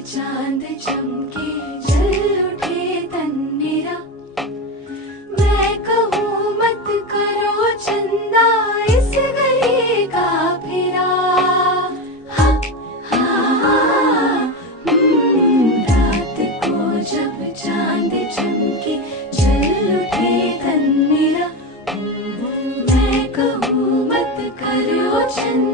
चांद चमके जल उठे तन मेरा, मैं कहूँ मत करो चंदा इस गली का फेरा। हाँ, हाँ, रात को जब चांद चमके जल उठे तन मेरा, मैं कहूँ मत करो चंदा